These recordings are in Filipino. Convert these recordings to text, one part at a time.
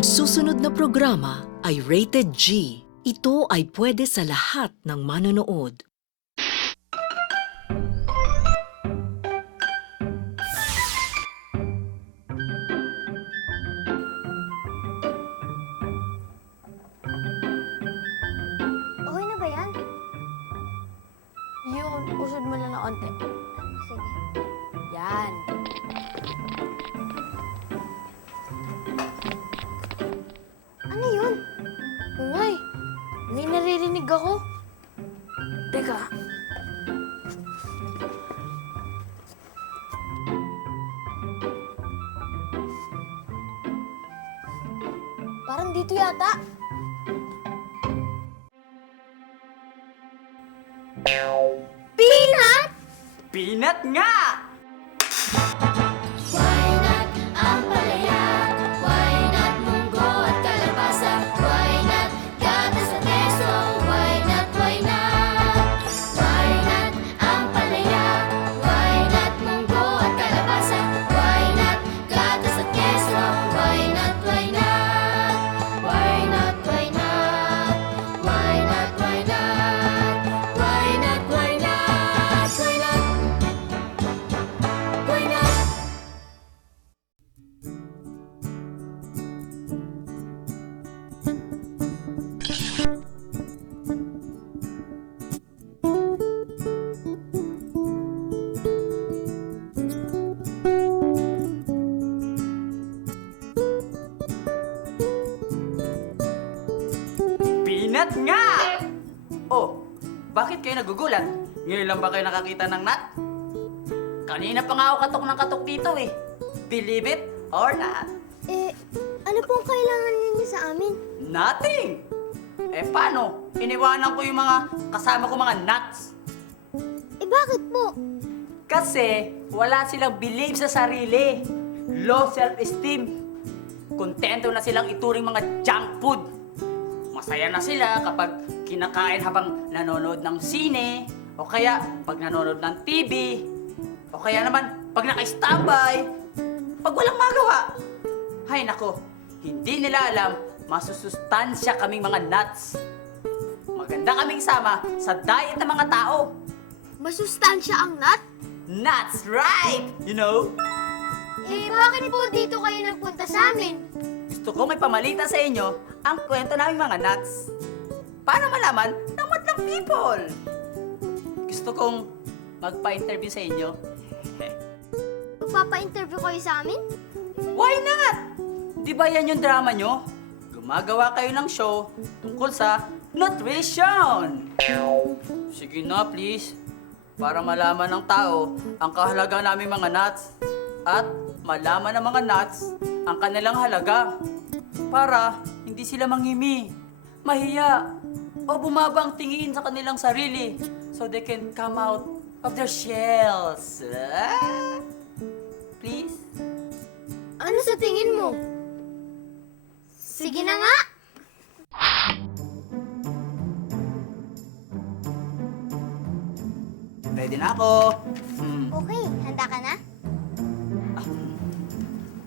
Ang susunod na programa ay rated G. Ito ay pwede sa lahat ng manonood. Okay na ba yan? Yun, usod mo lang na onte. Sige. Yan. Ano yun? Ngay, may naririnig ako. Teka. Parang dito yata. Peanut! Peanut nga! Why not ang palaya? Why not munggo at kalabasa? Why not gatas at keso? Why not, why not? Why not ang palaya? Why not munggo at kalabasa? Why not gatas at keso? Why not, why not? Why not, why not? Why not, why not? Why not, why not? Why not? Why not? Peanut nga! Oh, bakit kayo nagugulat? Ngayon lang ba kayo nakakita ng nut? Kanina pa nga ako katok ng katok dito eh. Believe it or not? Ano pong kailangan ninyo sa amin? Nothing! Eh paano? Iniwanan ko yung mga kasama ko mga nuts. Bakit po? Kasi wala silang believe sa sarili. Low self-esteem. Kontento na silang ituring mga junk food. Masaya na sila kapag kinakain habang nanonood ng sine, o kaya pag nanonood ng TV, o kaya naman pag naka-standby, pag walang magawa. Hay nako, hindi nila alam masusustansya kaming mga nuts. Maganda kaming sama sa diet ng mga tao. Masustansya ang nut? Nuts, right? You know? Bakit po dito kayo nagpunta sa amin? Gusto ko may pamalita sa inyo ang kwento naming mga nuts. Para malaman ng madlang people. Gusto kong magpa-interview sa inyo. Magpapa-interview kayo sa amin? Why not? Di ba yan yung drama nyo? Gumagawa kayo ng show tungkol sa nutrition. Sige na, please. Para malaman ng tao ang kahalaga naming mga nuts. At malaman ng mga nuts ang kanilang halaga. Para hindi sila mangimi, mahiya, o bumabang tingin sa kanilang sarili so they can come out of their shells. Please? Ano sa tingin mo? Sige na nga! Ready na ako. Okay, handa ka na?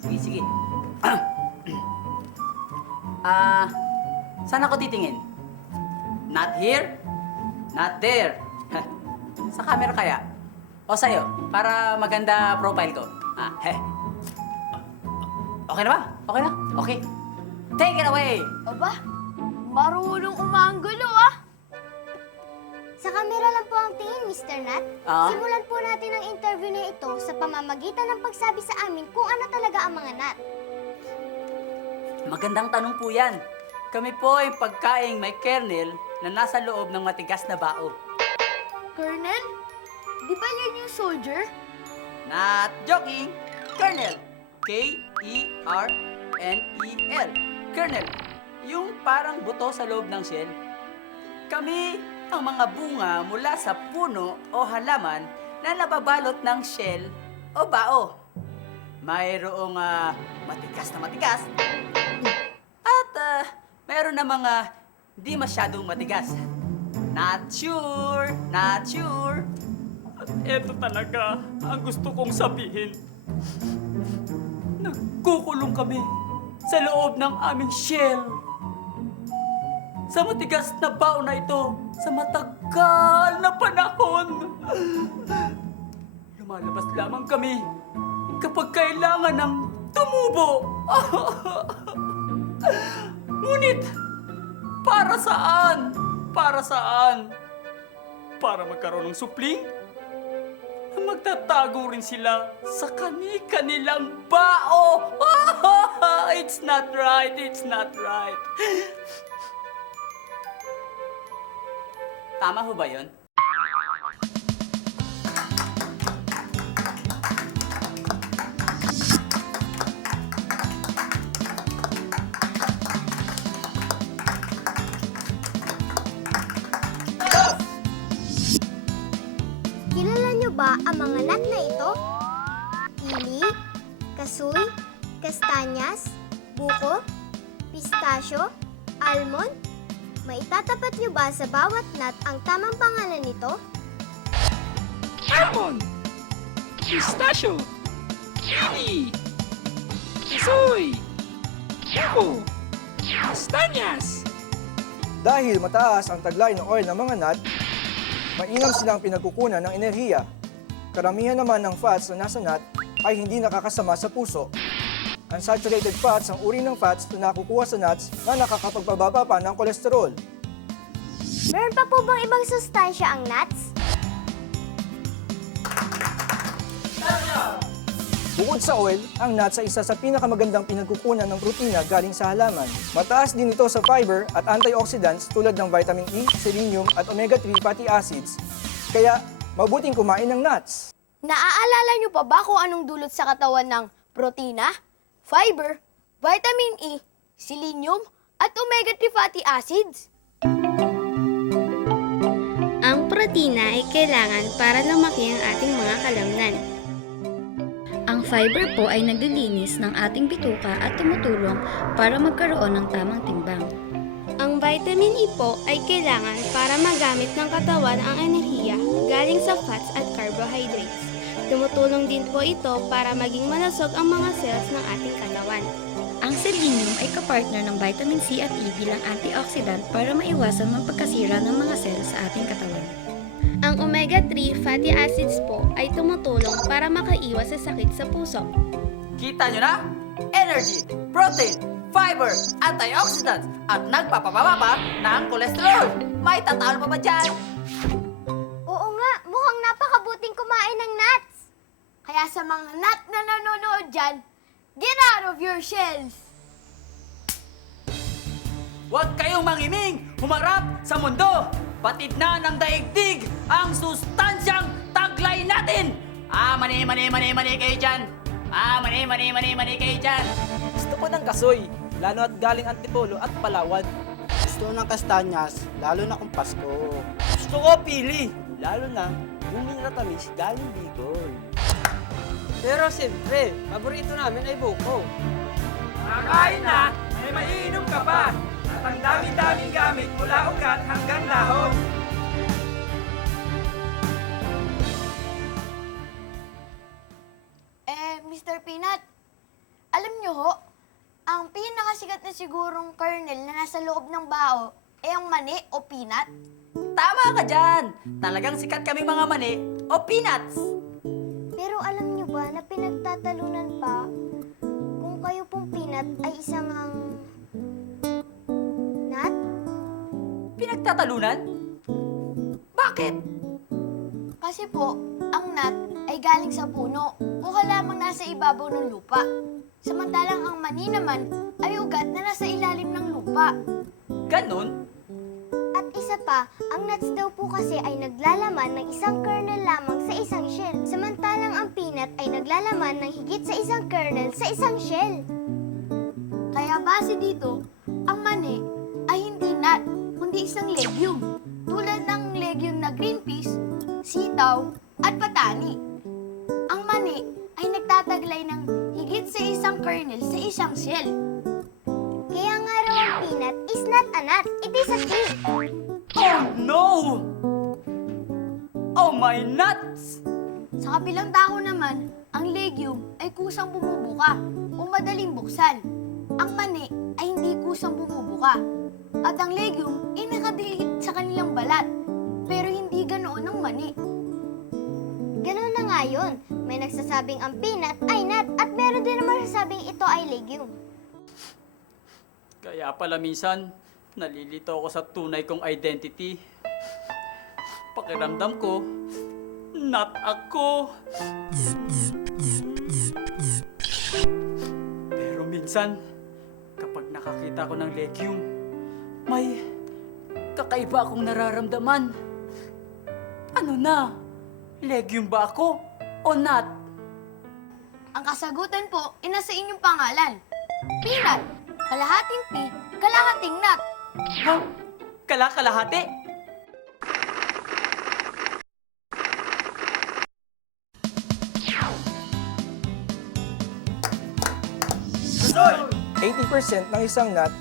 Sige, sige. Saan ako titingin? Not here? Not there? Sa camera kaya? O sa'yo? Para maganda profile ko. Okay na ba? Okay na? Okay. Take it away! Aba, marunong umanggulo ah. Sa kamera lang po ang tingin, Mr. Nat. Ah? Simulan po natin ang interview na ito sa pamamagitan ng pagsabi sa amin kung ano talaga ang mga nut. Magandang tanong po yan. Kami po ay pagkaing may kernel na nasa loob ng matigas na bao. Colonel, di ba yan yung soldier? Not joking! Kernel. K-E-R-N-E-L. Kernel. Yung parang buto sa loob ng shell. Kami ang mga bunga mula sa puno o halaman na nababalot ng shell o bao. Mayroong matigas na matigas at mayroon na mga di masyadong matigas. Not sure, not sure. At eto talaga ang gusto kong sabihin. Nagkukulong kami sa loob ng aming shell. Sa matigas na bao na ito, sa matagal na panahon. Lumalabas lamang kami kapag kailangan ng tumubo. Ngunit, para saan? Para saan? Para magkaroon ng supling? Magtatago rin sila sa kani-kanilang bao. It's not right, it's not right. Tama ho ba yun? Kilala niyo ba ang mga nut na ito? Pili, kasoy, kastanyas, buko, pistachio, almond? Maitatapat niyo ba sa bawat nut ang tamang pangalan nito? Almond, pistachio, kiwi, soy, buko, kastanyas. Dahil mataas ang taglay ng oil ng mga nut, mainam silang pinagkukunan ng enerhiya. Karamihan naman ng fats na nasa nut ay hindi nakakasama sa puso. Unsaturated fats ang uri ng fats na nakukuha sa nuts na nakakapagpababa pa ng kolesterol. Meron pa po bang ibang sustansya ang nuts? Bukod sa oil, ang nuts ay isa sa pinakamagandang pinagkukunan ng protina galing sa halaman. Mataas din ito sa fiber at antioxidants tulad ng vitamin E, selenium at omega-3 fatty acids. Kaya, mabuting kumain ng nuts. Naaalala niyo pa ba kung anong dulot sa katawan ng protina, fiber, vitamin E, selenium, at omega-3 fatty acids? Ang protina ay kailangan para lumaki ang ating mga kalamnan. Ang fiber po ay naglilinis ng ating bituka at tumutulong para magkaroon ng tamang timbang. Ang vitamin E po ay kailangan para magamit ng katawan ang enerhiya galing sa fats at carbohydrates. Tumutulong din po ito para maging malusog ang mga cells ng ating katawan. Ang selenium ay kapartner ng vitamin C at E bilang antioxidant para maiwasan ang pagkasira ng mga cells sa ating katawan. Ang omega-3 fatty acids po ay tumutulong para makaiwas sa sakit sa puso. Kita nyo na? Energy, protein, fiber, antioxidants, at nagpapababa pa ng kolesterol. May tatalo pa ba dyan? Oo nga, mukhang napakabuting kumain ng nuts. Kaya sa mga nut na nanonood dyan, get out of your shells! Huwag kayong mangiming, humarap sa mundo. Batid na ng daigdig ang sustansyang taglay natin. Mani kayo dyan. Mani kayo dyan. Gusto ko ng kasoy, lalo at galing Antipolo at Palawan. Gusto ko ng kastanyas, lalo na kung Pasko. Gusto ko pili, lalo na yung minatamis galing Bicol. Pero siyempre, paborito namin ay buko. Kakain na, may maiinom ka pa. At ang dami-daming gamit mula ugat hanggang dahon. Mr. Peanut, alam niyo ho, ang pinakasikat na sigurong kernel na nasa loob ng bao ay ang mani o peanut. Tama ka dyan. Talagang sikat kami mga mani o peanuts. Pero alam niyo ba na pinagtatalunan pa kung kayo pong peanut ay isang nut? Pinagtatalunan? Bakit? Kasi po, ang nut ay galing sa puno o halamang nasa ibabaw ng lupa. Samantalang ang mani naman ay ugat na nasa ilalim ng lupa. Ganon? At isa pa, ang nuts daw po kasi ay naglalaman ng isang kernel lamang sa isang shell. Samantalang ang peanut ay naglalaman ng higit sa isang kernel sa isang shell. Kaya base dito, ang mani ay hindi nut, kundi isang legume. Tulad ng legume na green peas, sitaw, at patani. Ang mani ay nagtataglay ng higit sa isang kernel sa isang shell. Kaya nga raw ang peanut is not a nut, it is a tree. Oh no! Oh my nuts! Sa kabilang dako naman, ang legume ay kusang bumubuka o madaling buksan. ang mani ay hindi kusang bumubuka. At ang legume ay nakadilig sa kanilang balat. Pero hindi ganoon ang mani. Ganun na nga yun. May nagsasabing ang peanut ay nut at meron din naman nagsasabing ito ay legume. Kaya pala minsan, nalilito ako sa tunay kong identity. Pakiramdam ko, not ako. Pero minsan, kapag nakakita ko ng legume, may kakaiba akong nararamdaman. Ano na? Legume ba ako o not? Ang kasagutan po ay nasa inyong pangalan. Peanut, kalahating P, kalahating nut. Ha? Kalahati? Kasoy! 80% ng isang nut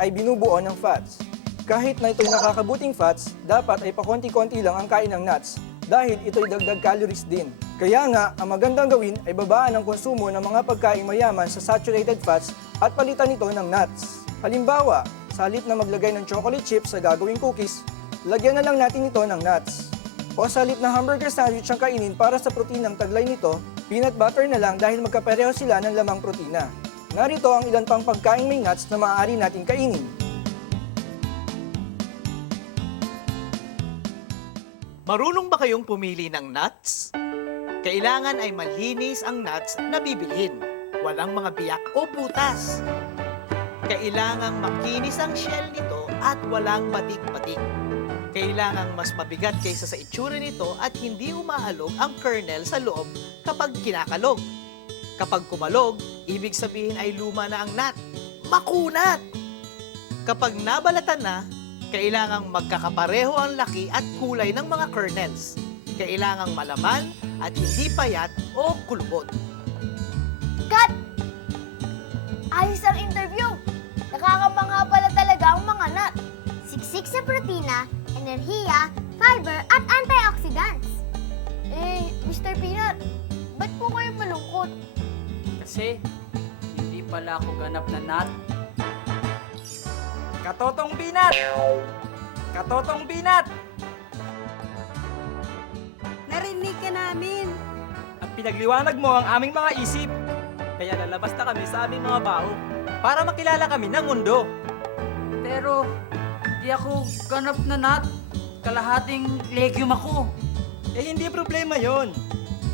ay binubuo ng fats. Kahit na ito'y nakakabuting fats, dapat ay pakonti-konti lang ang kain ng nuts dahil ito'y dagdag calories din. Kaya nga, ang magandang gawin ay babaan ang konsumo ng mga pagkain mayaman sa saturated fats at palitan ito ng nuts. Halimbawa, sa halip na maglagay ng chocolate chips sa gagawing cookies, lagyan na lang natin ito ng nuts. O sa halip na hamburger sandwich ang kainin para sa proteinang taglay nito, peanut butter na lang dahil magkapareho sila ng lamang protina. Narito ang ilan pang pagkain may nuts na maaari natin kainin. Marunong ba kayong pumili ng nuts? Kailangan ay malinis ang nuts na bibilhin. Walang mga biyak o butas. Kailangang makinis ang shell nito at walang batik-batik. Kailangang mas mabigat kaysa sa itsura nito at hindi umaalog ang kernel sa loob kapag kinakalog. Kapag kumalog, ibig sabihin ay luma na ang nut. Makunat! Kapag nabalatan na, kailangang magkakapareho ang laki at kulay ng mga kernels. Kailangang malaman at hindi payat o kulubot. Cut! Ayos ang interview! Nakakamanga pala talaga ang mga nut. Siksik sa protina, enerhiya, fiber at antioxidants. Mr. Peanut, ba't po kayo malungkot? Kasi, hindi pala ako ganap na nut. Katotong Peanut! Katotong Peanut! Narinig ka namin. At pinagliwanag mo ang aming mga isip. Kaya lalabas na kami sa aming mga baho para makilala kami ng mundo. Pero, di ako ganap na nut. Kalahating legume ako. Hindi problema yon.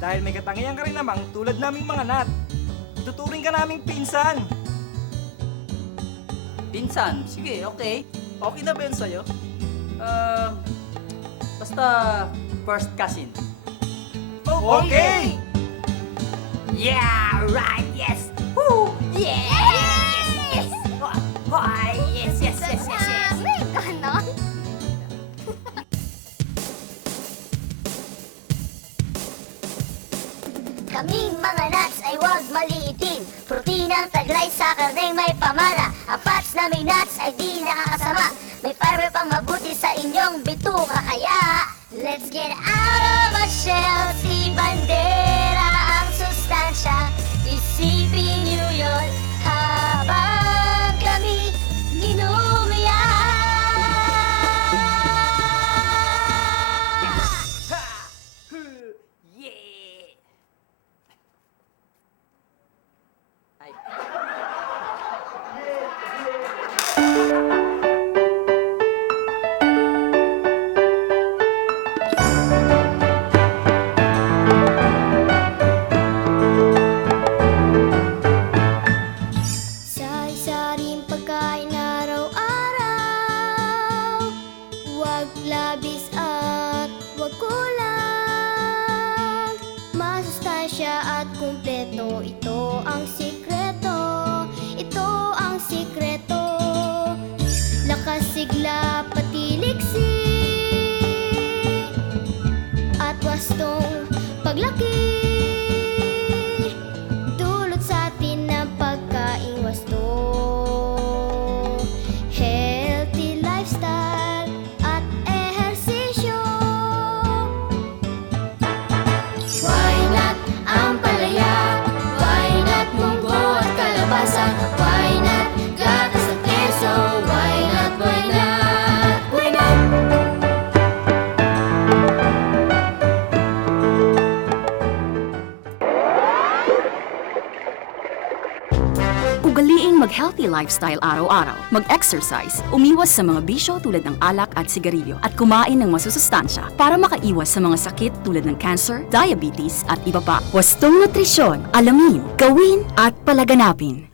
Dahil may katangian ka rin namang tulad naming mga nut. Tuturing ka naming pinsan. Pinsan, sige, okay. Okay na ba yun sa'yo? Basta first cousin. Okay! Yeah, right, yes! Woo! Yeah! Yes! Yes! Why? Yes, yes, yes, yes, yes! May ganon? Kaming mga nuts ay huwag maliitin. Protina ang taglay sa karneng may pamana. Ang fats na may nuts ay di nakakasama. May fiber pang mabuti sa inyong bituka. Kaya, let's get out of our shells. Ibandera ang sustansya. Isipin niyo yun habang kami ginuguyan. Yeah! Ay. Sari-saring pagkain araw-araw. Huwag labis at huwag kulang. Masustansya at kumpleto, ito ang sikreto. Ito ang sikreto. Lakas, sigla, pati liksi. At wastong paglaki. Dulot sa atin ng pagkaing wasto. Healthy lifestyle at ehersisyo. Why not ang palaya? Why not munggo at kalabasa? Why not Ugaliing mag-healthy lifestyle araw-araw, mag-exercise, umiwas sa mga bisyo tulad ng alak at sigarilyo, at kumain ng masusustansya para makaiwas sa mga sakit tulad ng cancer, diabetes at iba pa. Wastong nutrisyon, alamin, gawin at palaganapin.